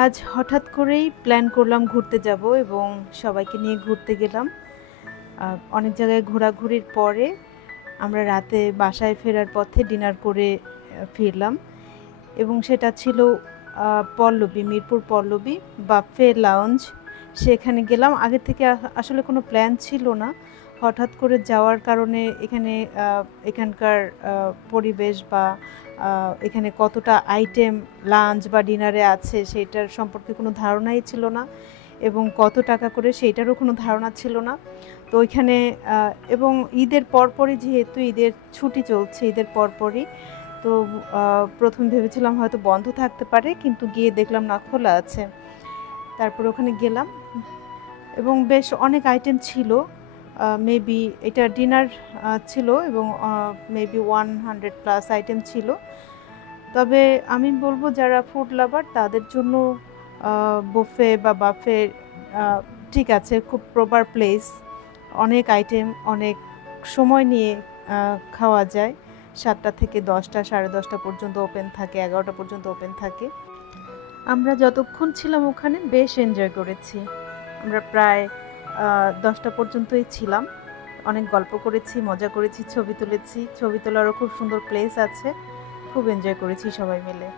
আজ হঠাৎ করেই প্ল্যান করলাম ঘুরতে যাব এবং সবাইকে নিয়ে ঘুরতে গেলাম। অনেক জায়গায় ঘোরাঘুরির পরে আমরা রাতে বাসায় ফেরার পথে ডিনার করে ফিরলাম এবং সেটা ছিল পল্লবী, মিরপুর পল্লবী বাফে লাউঞ্জ। সেখানে গেলাম। আগে থেকে আসলে কোনো প্ল্যান ছিল না। হঠাৎ করে যাওয়ার কারণে এখানকার পরিবেশ বা এখানে কতটা আইটেম লাঞ্চ বা ডিনারে আছে সেটার সম্পর্কে কোনো ধারণাই ছিল না এবং কত টাকা করে সেইটারও কোনো ধারণা ছিল না। তো ওইখানে এবং ঈদের পরপরই, যেহেতু ঈদের ছুটি চলছে, ঈদের পরপরই তো প্রথম ভেবেছিলাম হয়তো বন্ধ থাকতে পারে, কিন্তু গিয়ে দেখলাম না, খোলা আছে। তারপর ওখানে গেলাম এবং বেশ অনেক আইটেম ছিল। মেবি এটা ডিনার ছিল এবং মেবি 100+ আইটেম ছিল। তবে আমি বলবো যারা ফুড লাভার তাদের জন্য বুফে বা বাফে ঠিক আছে, খুব প্রপার প্লেস। অনেক আইটেম, অনেক সময় নিয়ে খাওয়া যায়। 7টা থেকে 10টা, 10:30 পর্যন্ত ওপেন থাকে, 11টা পর্যন্ত ওপেন থাকে। আমরা যতক্ষণ ছিলাম ওখানে বেশ এনজয় করেছি। আমরা প্রায় 10টা পর্যন্তই ছিলাম। অনেক গল্প করেছি, মজা করেছি, ছবি তুলেছি। ছবি তোলারও খুব সুন্দর প্লেস আছে। খুব এনজয় করেছি সবাই মিলে।